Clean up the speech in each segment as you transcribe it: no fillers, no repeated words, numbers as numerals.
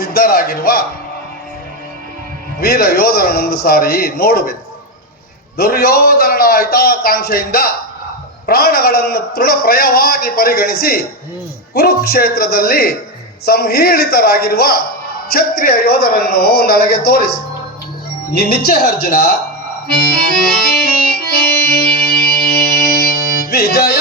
ಸಿದ್ಧರಾಗಿರುವ ವೀರ ಯೋಧರನ್ನೊಂದು ಸಾರಿ ನೋಡುವೆನು. ದುರ್ಯೋಧನನ ಹಿತಾಕಾಂಕ್ಷೆಯಿಂದ ಪ್ರಾಣಗಳನ್ನು ತೃಣಪ್ರಾಯವಾಗಿ ಪರಿಗಣಿಸಿ ಕುರುಕ್ಷೇತ್ರದಲ್ಲಿ ಸಂಹೀಳಿತರಾಗಿರುವ ಕ್ಷತ್ರಿಯ ಯೋಧರನ್ನು ನನಗೆ ತೋರಿಸಿ. ನಿಶ್ಚಯ ಅರ್ಜುನ. ವಿಜಯ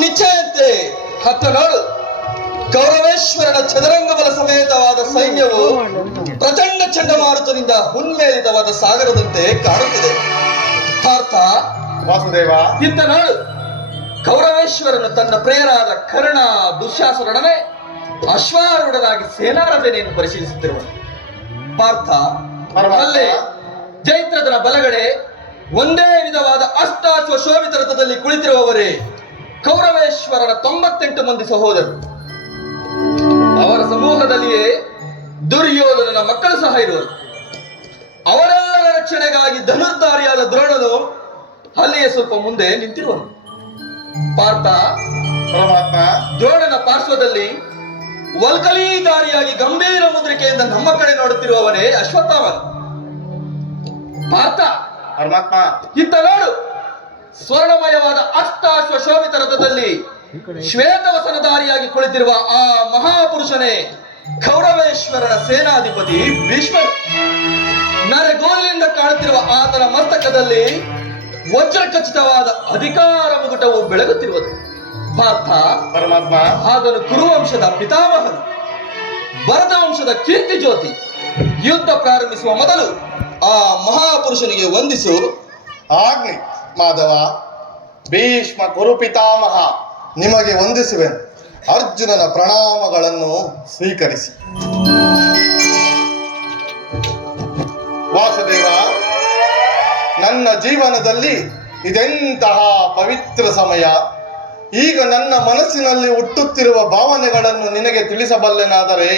ನಿಶ್ಚಯಂತೆ ಹತ್ತ ನೋಡು. ಕೌರವೇಶ್ವರನ ಚದುರಂಗ ಬಲ ಸಮೇತವಾದ ಸೈನ್ಯವು ಪ್ರಚಂಡ ಚಂಡಮಾರುತದಿಂದ ಹುನ್ಮೇಲಿತವಾದ ಸಾಗರದಂತೆ ಕಾಣುತ್ತಿದೆ. ಪಾರ್ಥ, ವಾಸುದೇವ, ಇತ್ತ ನೋಡು. ಕೌರವೇಶ್ವರನು ತನ್ನ ಪ್ರಿಯರಾದ ಕರ್ಣ, ದುಶ್ಯಾಸನೊಡನೆ ಅಶ್ವಾರೂಢನಾಗಿ ಸೇನಾರಚನೆಯನ್ನು ಪರಿಶೀಲಿಸುತ್ತಿರುವನು. ಪಾರ್ಥ, ಅಲ್ಲೇ ಜೈತ್ರದನ ಬಲಗಡೆ ಒಂದೇ ವಿಧವಾದ ಅಷ್ಟಾಶ್ವ ಶೋಭಿತ ರಥದಲ್ಲಿ ಕುಳಿತಿರುವವರೇ ಕೌರವೇಶ್ವರನ 98 ಮಂದಿ ಸಹೋದರರು. ಅವರ ಸಮೂಹದಲ್ಲಿಯೇ ದುರ್ಯೋಧನನ ಮಕ್ಕಳು ಸಹ ಇರುವರು. ಅವರೆಲ್ಲರ ರಕ್ಷಣೆಗಾಗಿ ಧನುರ್ಧಾರಿಯಾದ ದ್ರೋಣನು ಅಲ್ಲಿಯೇ ಸ್ವಲ್ಪ ಮುಂದೆ ನಿಂತಿರುವನು. ಪಾರ್ಥ, ಪರಮಾತ್ಮ, ದ್ರೋಣನ ಪಾರ್ಶ್ವದಲ್ಲಿ ವಲ್ಕಲೀಧಾರಿಯಾಗಿ ಗಂಭೀರ ಮುದ್ರಿಕೆಯಿಂದ ನಮ್ಮ ಕಡೆ ನೋಡುತ್ತಿರುವವನೇ ಅಶ್ವತ್ಥಾಮನು. ಪಾರ್ಥ, ಪರಮಾತ್ಮ, ಇತ್ತ ನೋಡು. ಸ್ವರ್ಣಮಯವಾದ ಅಷ್ಟಾಶ್ವ ಶೋಭಿತ ರಥದಲ್ಲಿ ಶ್ವೇತವಸನಧಾರಿಯಾಗಿ ಕುಳಿತಿರುವ ಆ ಮಹಾಪುರುಷನೇ ಕೌರವೇಶ್ವರನ ಸೇನಾಧಿಪತಿ ಭೀಷ್ಮರು. ನರೆಗೋಲಿನಿಂದ ಕಾಣುತ್ತಿರುವ ಆತನ ಮಸ್ತಕದಲ್ಲಿ ವಜ್ರ ಖಚಿತವಾದ ಅಧಿಕಾರ ಮುಗುಟವು ಬೆಳಗುತ್ತಿರುವುದು. ಪಾರ್ಥ, ಪರಮಾತ್ಮ, ಆತನು ಕುರುವಂಶದ ಪಿತಾಮಹನು, ಭರತ ವಂಶದ ಕೀರ್ತಿ ಜ್ಯೋತಿ. ಯುದ್ಧ ಪ್ರಾರಂಭಿಸುವ ಮೊದಲು ಆ ಮಹಾಪುರುಷನಿಗೆ ವಂದಿಸು. ಆಜ್ಞೆ ಮಾಧವ. ಭೀಷ್ಮ ಕುರು ಪಿತಾಮಹ, ನಿಮಗೆ ವಂದಿಸುವೆನು. ಅರ್ಜುನನ ಪ್ರಣಾಮಗಳನ್ನು ಸ್ವೀಕರಿಸಿ. ವಾಸುದೇವ, ನನ್ನ ಜೀವನದಲ್ಲಿ ಇದೆಂತಹ ಪವಿತ್ರ ಸಮಯ. ಈಗ ನನ್ನ ಮನಸ್ಸಿನಲ್ಲಿ ಹುಟ್ಟುತ್ತಿರುವ ಭಾವನೆಗಳನ್ನು ನಿನಗೆ ತಿಳಿಸಬಲ್ಲೆನಾದರೆ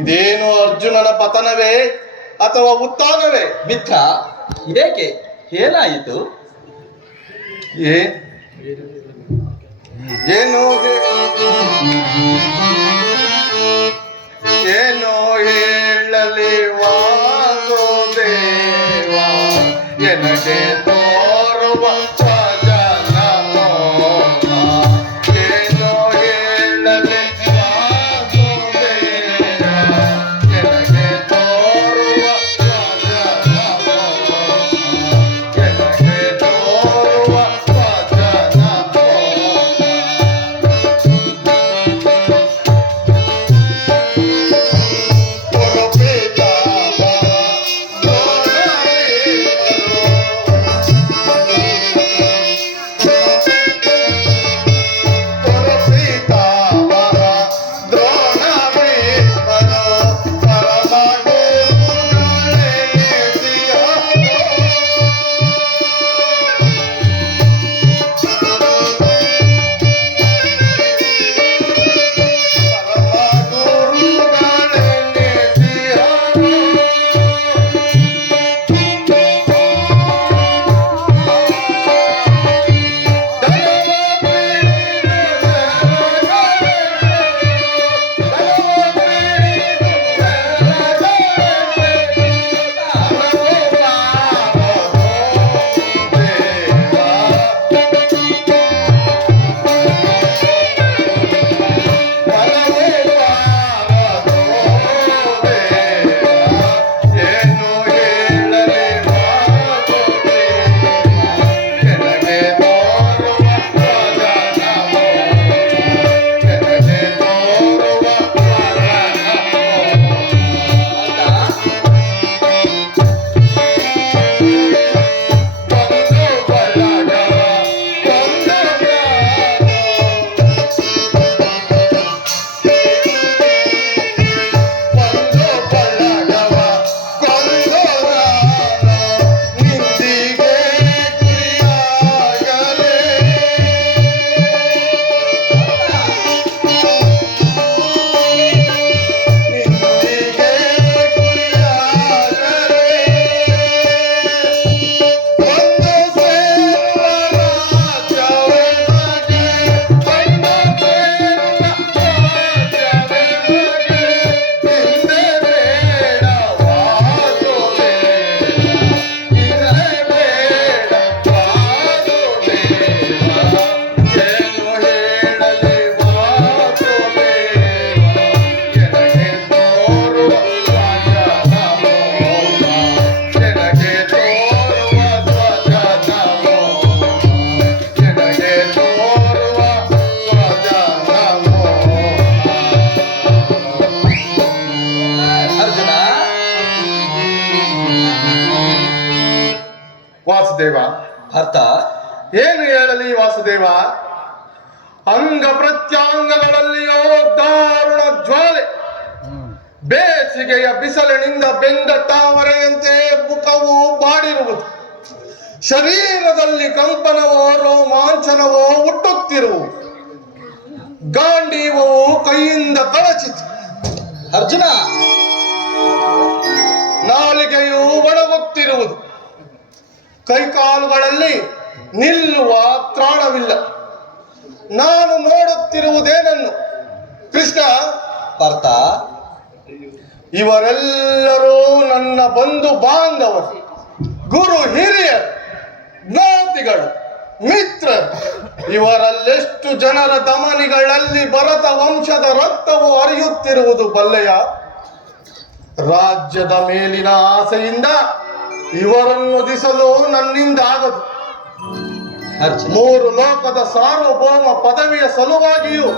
ಇದೇನು ಅರ್ಜುನನ ಪತನವೇ ಅಥವಾ ಉತ್ಥಾನವೇ? ಮಿತ್ರ, ಇದೇಕೆ? ಏನಾಯಿತು? ಏನು ಹೇಳಲಿ ವಾಸುದೇವ, ಎನಗೆ ತೋರುವ ಸ್ವಜನ ಮೋಹ. ಏನು ವಾಸುದೇವ. ಭರ್ತ, ಏನು ಹೇಳಲಿ ವಾಸುದೇವ? ಅಂಗ ಪ್ರತ್ಯಾಂಗಗಳಲ್ಲಿಯೋ ದಾರುಣ ಜ್ವಾಲೆ, ಬೇಸಿಗೆಯ ಬಿಸಿಲಿನಿಂದ ಬೆಂದ ತಾವರೆಯಂತೆ ಮುಖವು ಬಾಡಿರುವುದು, ಶರೀರದಲ್ಲಿ ಕಂಪನವೋ ರೋಮಾಂಚನವೋ ಹುಟ್ಟುತ್ತಿರುವುದು, ಗಾಂಡೀವವು ಕೈಯಿಂದ ಕಳಚಿತು. ಅರ್ಜುನ, ನಾಲಿಗೆಯು ಒಣಗುತ್ತಿರುವುದು, ಕೈಕಾಲುಗಳಲ್ಲಿ ನಿಲ್ಲುವ ತ್ರಾಣವಿಲ್ಲ. ನಾನು ನೋಡುತ್ತಿರುವುದೇನನ್ನು ಕೃಷ್ಣ? ಭರ್ತ, ಇವರೆಲ್ಲರೂ ನನ್ನ ಬಂಧು ಬಾಂಧವರು, ಗುರು ಹಿರಿಯರು, ಜ್ಞಾತಿಗಳು, ಮಿತ್ರರು. ಇವರಲ್ಲೆಷ್ಟು ಜನರ ಧಮನಿಗಳಲ್ಲಿ ಭರತ ವಂಶದ ರಕ್ತವು ಹರಿಯುತ್ತಿರುವುದು ಬಲ್ಲೆಯ? ರಾಜ್ಯದ ಮೇಲಿನ ಆಸೆಯಿಂದ ಇವರನ್ನು ದಿಸಲು ನನ್ನಿಂದ ಆಗದು. ಅರ್ಜುನ, 3 ಲೋಕದ ಸಾರ್ವಭೌಮ ಪದವಿಯ ಸಲುವಾಗಿಯೂ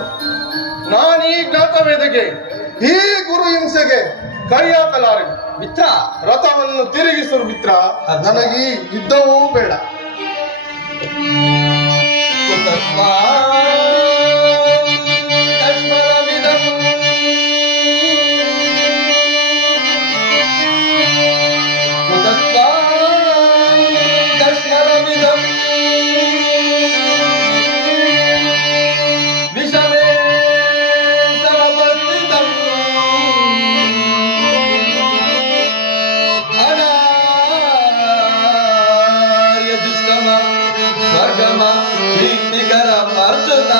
ನಾನೀ ಜ್ಞಾತವೇದೆಗೆ, ಈ ಗುರು ಹಿಂಸೆಗೆ ಕೈ ಹಾಕಲಾರೆ. ಮಿತ್ರ, ರಥವನ್ನು ತಿರುಗಿಸು ಮಿತ್ರ. ಅರ್ಜುನ. ನನಗೀ ಯುದ್ಧವೂ ಬೇಡ. ಕುತಸ್ವಾ ಕಶ್ಮಲಮಿದಂ ಕುತಸ್ವಾ ಕಶ್ಮಲಮಿದಂ ವಿಷಮೇ ಸಮವರ್ತಿತಂ ಅನಾರ್ಯ ದುಷ್ಕಮ ಸ್ವರ್ಗಮ ಕೀರ್ತಿಕರಂ ಅರ್ಜುನ.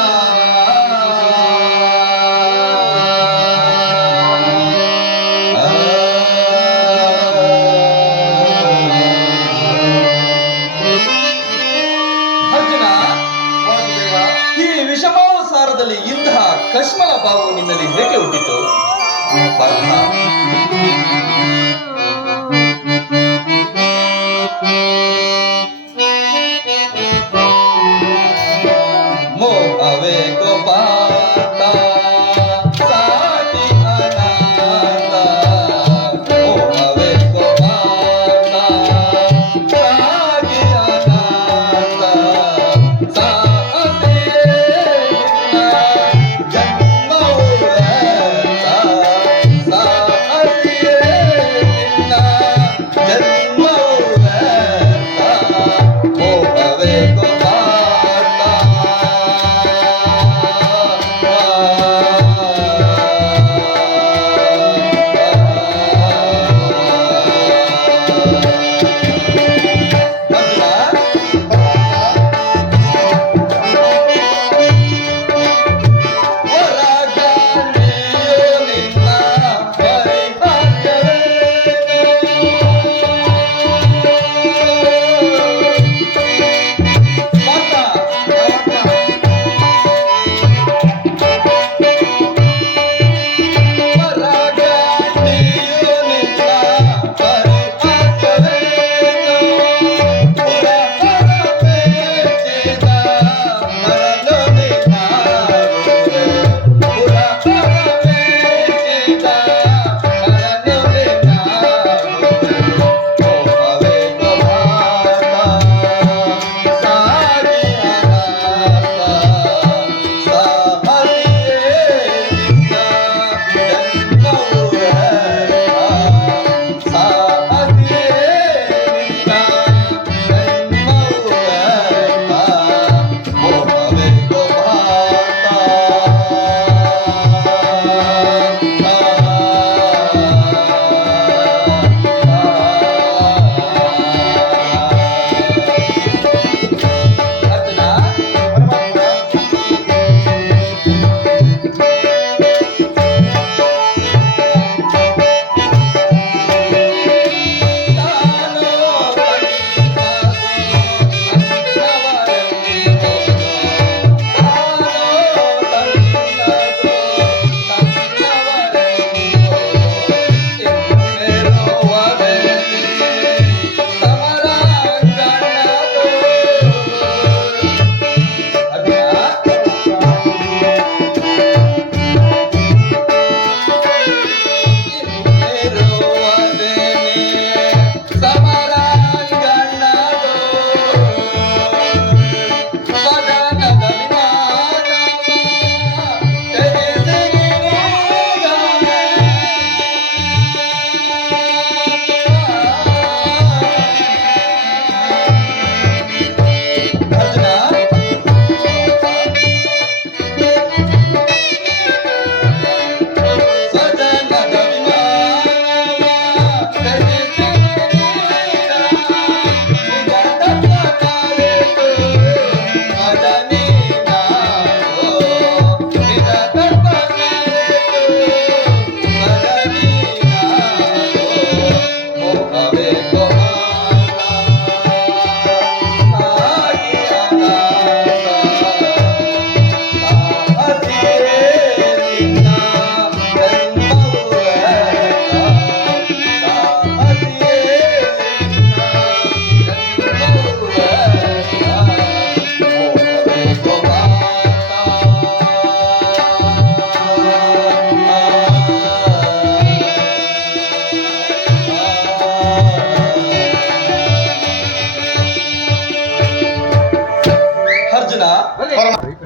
ಅರ್ಜುನ, ವಾಸುದೇವ, ಈ ವಿಷಮಾನುಸಾರದಲ್ಲಿ ಇಂತಹ ಕಶ್ಮಲ ಭಾವವು ನಿನ್ನಲ್ಲಿ ಹೇಗೆ ಹುಟ್ಟಿತು? ಭರ್ತ, ಮೋಹವೇ ಗೋಪಾಲ ಸಾಟಿ ಅನಾಥ, ಮೋಹವೇ ಗೋಪಾಲ ಸಾಗಿ ಅನಾಥ, ಸಾಹಸಿಯೇ ಜನ್ಮವು ವ್ಯರ್ಥ, ಸಾಹಸಿಯೇ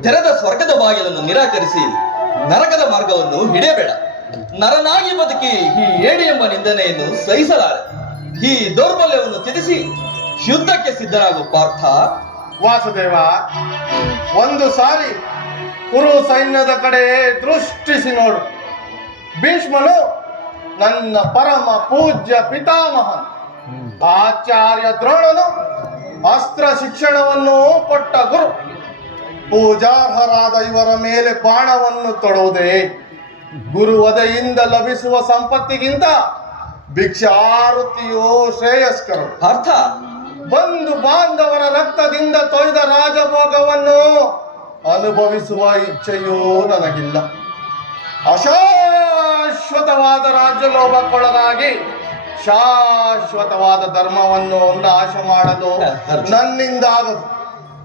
ತೆರೆದ ಸ್ವರ್ಗದ ಬಾಗಿಲನ್ನು ನಿರಾಕರಿಸಿ ನರಕದ ಮಾರ್ಗವನ್ನು ಹಿಡಿಯಬೇಡ. ನರನಾಗಿ ಬದುಕಿ ಈ ಏಡಿ ಎಂಬ ನಿಂದನೆಯನ್ನು ಸಹಿಸಲಾರೆ. ಈ ದೌರ್ಬಲ್ಯವನ್ನು ತ್ಯಜಿಸಿ ಯುದ್ಧಕ್ಕೆ ಸಿದ್ಧನಾಗು ಪಾರ್ಥ. ವಾಸುದೇವ, ಒಂದು ಸಾರಿ ಕುರು ಸೈನ್ಯದ ಕಡೆ ದೃಷ್ಟಿಸಿ ನೋಡು. ಭೀಷ್ಮನು ನನ್ನ ಪರಮ ಪೂಜ್ಯ ಪಿತಾಮಹನ್. ಆಚಾರ್ಯ ದ್ರೋಣನು ಅಸ್ತ್ರ ಶಿಕ್ಷಣವನ್ನು ಕೊಟ್ಟ ಗುರು. ಪೂಜಾರ್ಹರಾದ ಇವರ ಮೇಲೆ ಬಾಣವನ್ನು ತೊಡುವುದೇ ಗುರುವದೆಯಿಂದ ಲಭಿಸುವ ಸಂಪತ್ತಿಗಿಂತ ಭಿಕ್ಷಾವೃತ್ತಿಯೋ ಶ್ರೇಯಸ್ಕರ. ಅರ್ಥ ಬಂಧು ಬಾಂಧವರ ರಕ್ತದಿಂದ ತೊಯ್ದ ರಾಜಭೋಗವನ್ನು ಅನುಭವಿಸುವ ಇಚ್ಛೆಯೂ ನನಗಿಲ್ಲ. ಅಶಾಶ್ವತವಾದ ರಾಜ್ಯಲೋಭಕ್ಕೊಳಗಾಗಿ ಶಾಶ್ವತವಾದ ಧರ್ಮವನ್ನು ನಾಶ ಮಾಡಲು ನನ್ನಿಂದಾಗದು.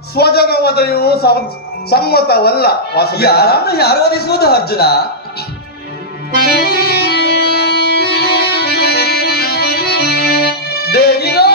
ಸ್ವಜನ ವಧೆಯು ಸಮ್ಮತವಲ್ಲ. ಯಾರನ್ನು ಯಾರು ವಧಿಸುವುದು ಅರ್ಜುನ? ದೇವಿನೋ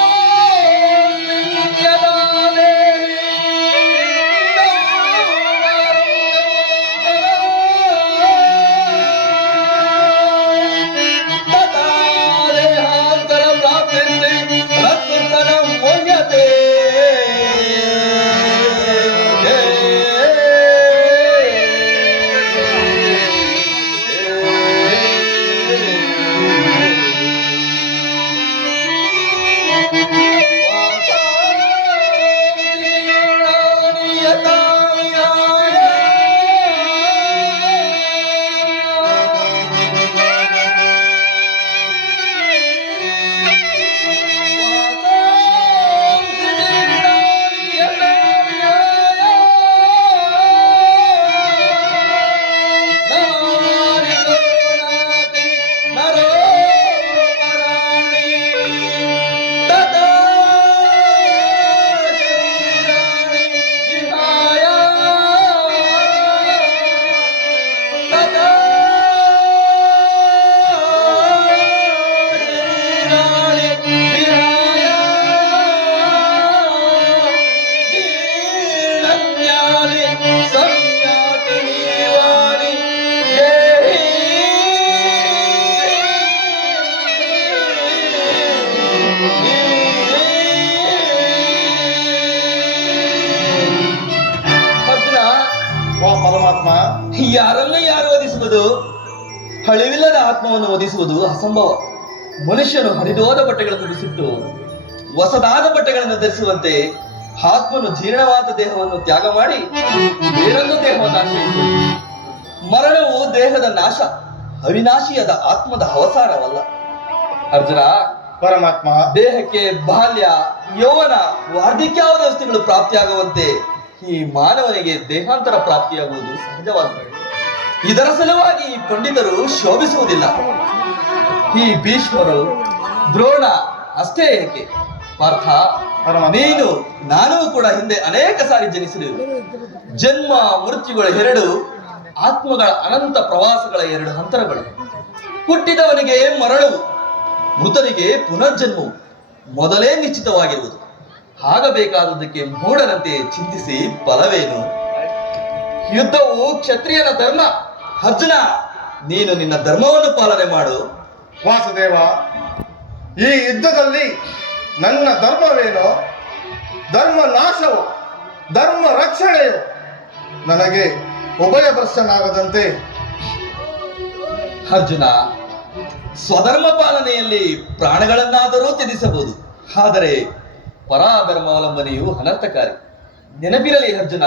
ಪರಮಾತ್ಮ, ಯಾರನ್ನು ಯಾರು ವಧಿಸುವುದು? ಹಳಿವಿಲ್ಲದ ಆತ್ಮವನ್ನು ವಧಿಸುವುದು ಅಸಂಭವ. ಮನುಷ್ಯನು ಹರಿದೋದ ಬಟ್ಟೆಗಳನ್ನು ಬಿಸಿಟ್ಟು ಹೊಸದಾದ ಬಟ್ಟೆಗಳನ್ನು ಧರಿಸುವಂತೆ ಆತ್ಮನು ಜೀರ್ಣವಾದ ದೇಹವನ್ನು ತ್ಯಾಗ ಮಾಡಿ ಬೇರೊಂದು ದೇಹವನ್ನು ಆಶ್ರಯಿಸುವುದು. ಮರಣವು ದೇಹದ ನಾಶ, ಅವಿನಾಶಿಯಾದ ಆತ್ಮದ ಅವಸಾನವಲ್ಲ. ಅರ್ಜುನ, ಪರಮಾತ್ಮ, ದೇಹಕ್ಕೆ ಬಾಲ್ಯ, ಯೌವನ, ವಾರ್ಧಕ್ಯಾವದ ವಸ್ತುಗಳು ಪ್ರಾಪ್ತಿಯಾಗುವಂತೆ ಈ ಮಾನವನಿಗೆ ದೇಹಾಂತರ ಪ್ರಾಪ್ತಿಯಾಗುವುದು ಸಹಜವಾದ. ಇದರ ಸಲುವಾಗಿ ಈ ಪಂಡಿತರು ಶೋಭಿಸುವುದಿಲ್ಲ. ಈ ಭೀಷ್ಮರು, ದ್ರೋಣ ಅಷ್ಟೇ ಏಕೆ ಪಾರ್ಥ, ನೀನು ನಾನೂ ಕೂಡ ಹಿಂದೆ ಅನೇಕ ಸಾರಿ ಜನಿಸಿದೆವು. ಜನ್ಮ ಮೃತ್ಯುಗಳ ಎರಡು, ಆತ್ಮಗಳ ಅನಂತ ಪ್ರವಾಸಗಳ ಎರಡು ಅಂತರಗಳು. ಹುಟ್ಟಿದವನಿಗೆ ಮರಣವು, ಮೃತನಿಗೆ ಪುನರ್ಜನ್ಮವು ಮೊದಲೇ ನಿಶ್ಚಿತವಾಗಿರುವುದು. ಆಗಬೇಕಾದದಕ್ಕೆ ಮೂಢನಂತೆ ಚಿಂತಿಸಿ ಫಲವೇನು? ಯುದ್ಧವು ಕ್ಷತ್ರಿಯನ ಧರ್ಮ. ಅರ್ಜುನ, ನೀನು ನಿನ್ನ ಧರ್ಮವನ್ನು ಪಾಲನೆ ಮಾಡು. ವಾಸುದೇವ, ಈ ಯುದ್ಧದಲ್ಲಿ ನನ್ನ ಧರ್ಮವೇನೋ? ಧರ್ಮ ನಾಶವು, ಧರ್ಮ ರಕ್ಷಣೆಯು ನನಗೆ ಉಭಯ ಭ್ರಷ್ಟನಾಗದಂತೆ. ಅರ್ಜುನ, ಸ್ವಧರ್ಮ ಪಾಲನೆಯಲ್ಲಿ ಪ್ರಾಣಗಳನ್ನಾದರೂ ತ್ಯಜಿಸಬಹುದು, ಆದರೆ ಪರಾಧರ್ಮಾವಲಂಬನೆಯು ಅನರ್ಥಕಾರಿ. ನೆನಪಿರಲಿ ಅರ್ಜುನ,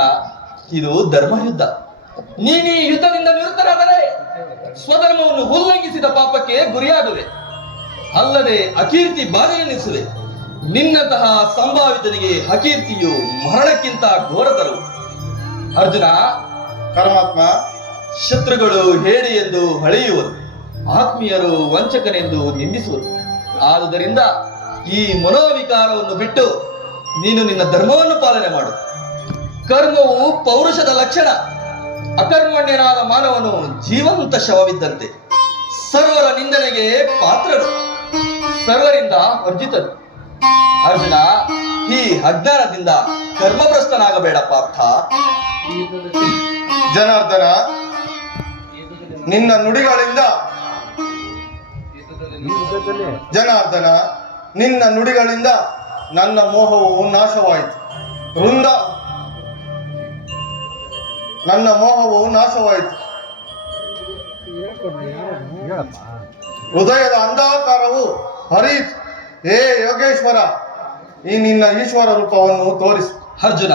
ಇದು ಧರ್ಮಯುದ್ಧ. ನೀನು ಈ ಯುದ್ಧದಿಂದ ನಿವೃತ್ತರಾದರೆ ಸ್ವಧರ್ಮವನ್ನು ಉಲ್ಲಂಘಿಸಿದ ಪಾಪಕ್ಕೆ ಗುರಿಯಾಗುವೆ, ಅಲ್ಲದೆ ಅಕೀರ್ತಿ ಬಾಧೆಯನ್ನಿಸುವೆ. ನಿನ್ನಂತಹ ಸಂಭಾವಿತನಿಗೆ ಅಕೀರ್ತಿಯು ಮರಣಕ್ಕಿಂತ ಘೋರತರವು. ಅರ್ಜುನ, ಪರಮಾತ್ಮ, ಶತ್ರುಗಳು ಹೇಡಿ ಎಂದು ಹಳೆಯುವರು, ಆತ್ಮೀಯರು ವಂಚಕನೆಂದು ನಿಂದಿಸುವರು. ಆದುದರಿಂದ ಈ ಮನೋವಿಕಾರವನ್ನು ಬಿಟ್ಟು ನೀನು ನಿನ್ನ ಧರ್ಮವನ್ನು ಪಾಲನೆ ಮಾಡು. ಕರ್ಮವು ಪೌರುಷದ ಲಕ್ಷಣ. ಅಕರ್ಮಣ್ಯನಾದ ಮಾನವನು ಜೀವಂತ ಶವವಿದ್ದಂತೆ. ಸರ್ವರ ನಿಂದನೆಗೆ ಪಾತ್ರರು, ಸರ್ವರಿಂದ ವರ್ಜಿತರು. ಅರ್ಜುನ, ಈ ಅಜ್ಞಾನದಿಂದ ಕರ್ಮಭ್ರಷ್ಟನಾಗಬೇಡ ಪಾರ್ಥ. ಜನಾರ್ದನ, ನಿನ್ನ ನುಡಿಗಳಿಂದ ಜನಾರ್ದನ ನಿನ್ನ ನುಡಿಗಳಿಂದ ನನ್ನ ಮೋಹವು ನಾಶವಾಯಿತು. ನನ್ನ ಮೋಹವು ನಾಶವಾಯಿತು. ಹೃದಯದ ಅಂಧಕಾರವು ಹರಿಯಿತು. ಹೇ ಯೋಗೇಶ್ವರ, ಈ ನಿನ್ನ ಈಶ್ವರ ರೂಪವನ್ನು ತೋರಿಸು. ಅರ್ಜುನ,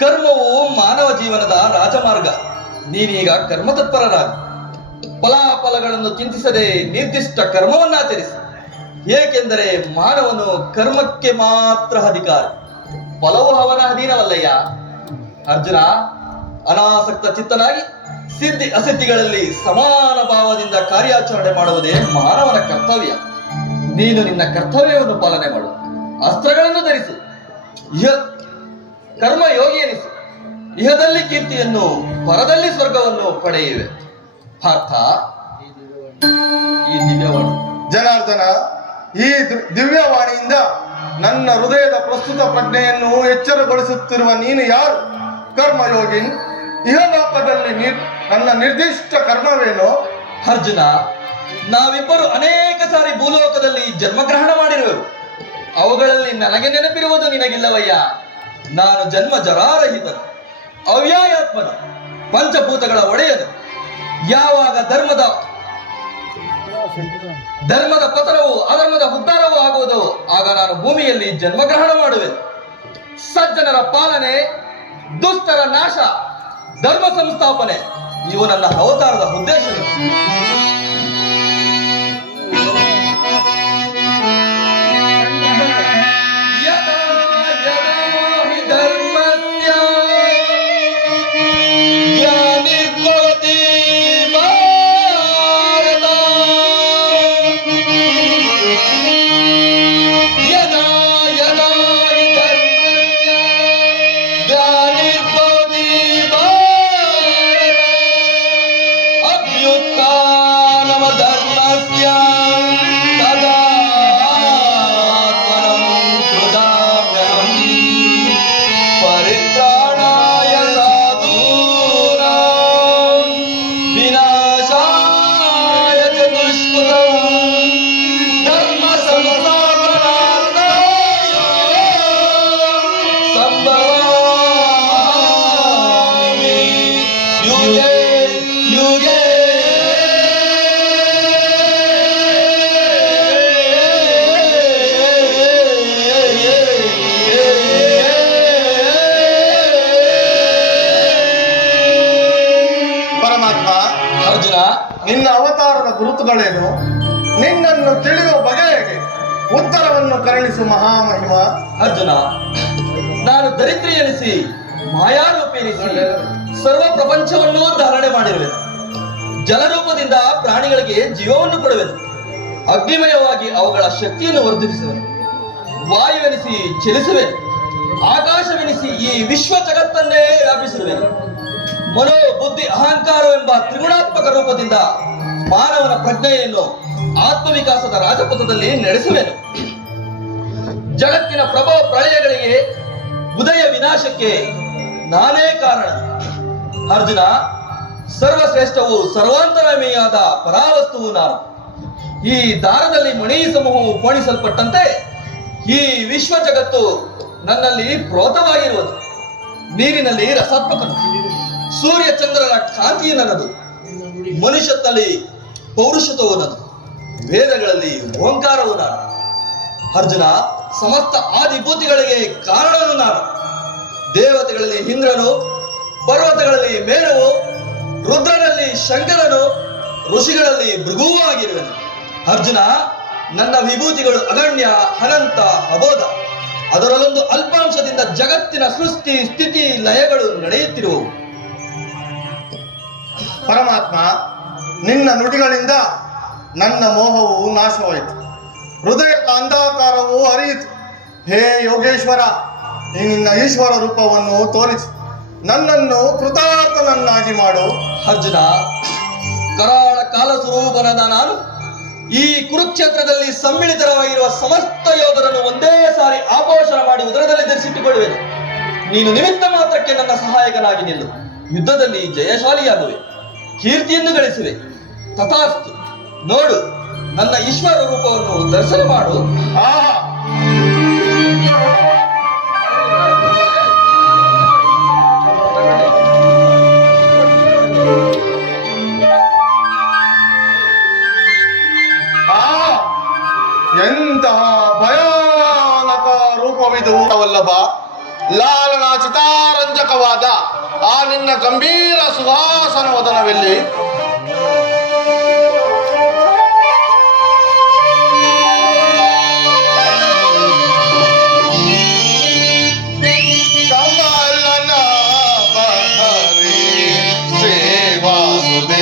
ಕರ್ಮವು ಮಾನವ ಜೀವನದ ರಾಜಮಾರ್ಗ. ನೀನೀಗ ಕರ್ಮತತ್ಪರರಾಗ. ಫಲಾಫಲಗಳನ್ನು ಚಿಂತಿಸದೆ ನಿರ್ದಿಷ್ಟ ಕರ್ಮವನ್ನಾಚರಿಸಿ. ಏಕೆಂದರೆ ಮಾನವನು ಕರ್ಮಕ್ಕೆ ಮಾತ್ರ ಅಧಿಕಾರಿ, ಫಲವು ಅವನ ಅಧೀನವಲ್ಲಯ್ಯ. ಅರ್ಜುನ, ಅನಾಸಕ್ತ ಚಿತ್ತನಾಗಿ ಸಿದ್ಧಿ ಅಸಿದ್ಧಿಗಳಲ್ಲಿ ಸಮಾನ ಭಾವದಿಂದ ಕಾರ್ಯಾಚರಣೆ ಮಾಡುವುದೇ ಮಾನವನ ಕರ್ತವ್ಯ. ನೀನು ನಿನ್ನ ಕರ್ತವ್ಯವನ್ನು ಪಾಲನೆ ಮಾಡು. ಅಸ್ತ್ರಗಳನ್ನು ಧರಿಸು. ಕರ್ಮ ಯೋಗಿ ಎನಿಸು. ಇಹದಲ್ಲಿ ಕೀರ್ತಿಯನ್ನು, ಪರದಲ್ಲಿ ಸ್ವರ್ಗವನ್ನು ಪಡೆಯುವೆ. ಪಾರ್ಥ, ಈ ದಿವ್ಯವಾಣಿ. ಜನಾರ್ದನ, ಈ ದಿವ್ಯವಾಣಿಯಿಂದ ನನ್ನ ಹೃದಯದ ಪ್ರಸ್ತುತ ಪ್ರಜ್ಞೆಯನ್ನು ಎಚ್ಚರಗೊಳಿಸುತ್ತಿರುವ ನೀನು ಯಾರು? ಕರ್ಮಯೋಗಿ. ಇಹಲೋಕದಲ್ಲಿ ನನ್ನ ನಿರ್ದಿಷ್ಟ ಕರ್ಮವೇನು? ಅರ್ಜುನ, ನಾವಿಬ್ಬರು ಅನೇಕ ಸಾರಿ ಭೂಲೋಕದಲ್ಲಿ ಜನ್ಮಗ್ರಹಣ ಮಾಡಿರುವೆವು. ಅವುಗಳಲ್ಲಿ ನನಗೆ ನೆನಪಿರುವುದು ನಿನಗಿಲ್ಲವಯ್ಯ. ನಾನು ಜನ್ಮ ಜರಾರಹಿತನು, ಅವ್ಯಾಯಾತ್ಮನು, ಪಂಚಭೂತಗಳ ಒಡೆಯನು. ಯಾವಾಗ ಧರ್ಮದ ಪತನವು ಅಧರ್ಮದ ಉದ್ಧಾರವೂ ಆಗುವುದು, ಆಗ ನಾನು ಭೂಮಿಯಲ್ಲಿ ಜನ್ಮಗ್ರಹಣ ಮಾಡುವೆ. ಸಜ್ಜನರ ಪಾಲನೆ, ದುಷ್ಟರ ನಾಶ, ಧರ್ಮ ಸಂಸ್ಥಾಪನೆ ಇವು ನನ್ನ ಅವತಾರದ ಉದ್ದೇಶ. ನಿನ್ನ ಅವತಾರದ ಗುರುತುಗಳೇನು? ನಿನ್ನನ್ನು ತಿಳಿಯುವ ಬಗೆಗೆ ಉತ್ತರವನ್ನು ಕರುಣಿಸು ಮಹಾಮಹಿಮ. ಅರ್ಜುನ, ನಾನು ದರಿದ್ರಿ ಎನಿಸಿ, ಮಾಯಾರೂಪಿ ಎನಿಸಿ ಸರ್ವ ಪ್ರಪಂಚವನ್ನೂ ಧಾರಣೆ ಮಾಡಿರುವೆನು. ಜಲರೂಪದಿಂದ ಪ್ರಾಣಿಗಳಿಗೆ ಜೀವವನ್ನು ಕೊಡುವೆನು. ಅಗ್ನಿಮಯವಾಗಿ ಅವುಗಳ ಶಕ್ತಿಯನ್ನು ವರ್ಧಿಸುವೆನು. ವಾಯುವೆನಿಸಿ ಚಲಿಸುವೆನು. ಆಕಾಶವೆನಿಸಿ ಈ ವಿಶ್ವ ಜಗತ್ತನ್ನೇ ವ್ಯಾಪಿಸುವೆನು. ಮನೋ, ಬುದ್ಧಿ, ಅಹಂಕಾರವೆಂಬ ತ್ರಿಗುಣಾತ್ಮಕ ರೂಪದಿಂದ ಮಾನವನ ಪ್ರಜ್ಞೆಯನ್ನು ಆತ್ಮವಿಕಾಸದ ರಾಜಪಥದಲ್ಲಿ ನಡೆಸುವೆನು. ಜಗತ್ತಿನ ಪ್ರಭವ ಪ್ರಳಯಗಳಿಗೆ, ಉದಯ ವಿನಾಶಕ್ಕೆ ನಾನೇ ಕಾರಣ. ಅರ್ಜುನ, ಸರ್ವಶ್ರೇಷ್ಠವು ಸರ್ವಾಂತರಮೇಯಾದ ಪರಾವಸ್ತುವು ನಾನು. ಈ ದಾರದಲ್ಲಿ ಮಣಿ ಸಮೂಹವು ಪೋಣಿಸಲ್ಪಟ್ಟಂತೆ ಈ ವಿಶ್ವ ಜಗತ್ತು ನನ್ನಲ್ಲಿ ಪ್ರೋತವಾಗಿರುವುದು. ನೀರಿನಲ್ಲಿ ರಸಾತ್ಮಕನು, ಸೂರ್ಯ ಚಂದ್ರರ ಕಾಂತಿಯು ನನ್ನದು, ಮನುಷ್ಯತ್ವದಲ್ಲಿ ಪೌರುಷತ್ವವು ನನ್ನದು, ವೇದಗಳಲ್ಲಿ ಓಂಕಾರವು ನಾನು. ಅರ್ಜುನ, ಸಮಸ್ತ ಆದಿಭೂತಿಗಳಿಗೆ ಕಾರಣನು ನಾನು. ದೇವತೆಗಳಲ್ಲಿ ಇಂದ್ರನು, ಪರ್ವತಗಳಲ್ಲಿ ಮೇರುವು, ರುದ್ರನಲ್ಲಿ ಶಂಕರನು, ಋಷಿಗಳಲ್ಲಿ ಭೃಗುವೂ ಆಗಿರುವೆನು. ಅರ್ಜುನ, ನನ್ನ ವಿಭೂತಿಗಳು ಅಗಣ್ಯ, ಅನಂತ, ಅಬೋಧ. ಅದರಲ್ಲೊಂದು ಅಲ್ಪಾಂಶದಿಂದ ಜಗತ್ತಿನ ಸೃಷ್ಟಿ, ಸ್ಥಿತಿ, ಲಯಗಳು ನಡೆಯುತ್ತಿರುವವು. ಪರಮಾತ್ಮ, ನಿನ್ನ ನುಡಿಗಳಿಂದ ನನ್ನ ಮೋಹವು ನಾಶವಾಯಿತು. ಹೃದಯದ ಅಂಧಕಾರವು ಹರಿಯಿತು. ಹೇ ಯೋಗೇಶ್ವರ, ಈ ನಿನ್ನ ಈಶ್ವರ ರೂಪವನ್ನು ತೋರಿಸು. ನನ್ನನ್ನು ಕೃತಾರ್ಥನನ್ನಾಗಿ ಮಾಡು. ಅರ್ಜುನ, ಕರಾಳ ಕಾಲ ಸ್ವರೂಪನಾದ ನಾನು ಈ ಕುರುಕ್ಷೇತ್ರದಲ್ಲಿ ಸಮ್ಮಿಳಿತರಾಗಿರುವ ಸಮಸ್ತ ಯೋಧರನ್ನು ಒಂದೇ ಸಾರಿ ಆಪೋಷಣ ಮಾಡಿ ಉದರದಲ್ಲಿ ಧರಿಸಿಟ್ಟುಕೊಳ್ಳುವೆನು. ನೀನು ನಿಮಿತ್ತ ಮಾತ್ರಕ್ಕೆ ನನ್ನ ಸಹಾಯಕನಾಗಿ ನಿಲ್ಲು. ಯುದ್ಧದಲ್ಲಿ ಜಯಶಾಲಿಯಾಗುವೆ, ಕೀರ್ತಿಯನ್ನು ಗಳಿಸುವೆ. ತಥಾಸ್ತು. ನೋಡು, ನನ್ನ ಈಶ್ವರ ರೂಪವನ್ನು ದರ್ಶನ ಮಾಡು. ಆಹಾ ಎಂತಹ ಭಯಾನಕ ರೂಪವಿದು ವಲ್ಲಭ. ಲಾಲನ ಚಿತಾರಂಜಕವಾದ ಆ ನಿನ್ನ ಗಂಭೀರ ಸುಹಾಸನ ವದನವೆಲ್ಲಿ? ಕಮಲನ ಬಹರಿ ಶ್ರೀ ವಾಸುದೇವ.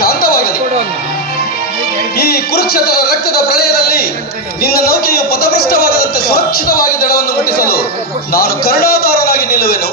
ಶಾಂತವಾಗಲಿ. ಈ ಕುರುಕ್ಷೇತ್ರದ ರಕ್ತದ ಪ್ರಳಯದಲ್ಲಿ ನಿನ್ನ ನೌಕೆಯು ಪಥಭ್ರಷ್ಟವಾಗದಂತೆ ಸುರಕ್ಷಿತವಾಗಿ ದಡವನ್ನು ಮುಟ್ಟಿಸಲು ನಾನು ಕರುಣಾಧಾರನಾಗಿ ನಿಲ್ಲುವೆನು.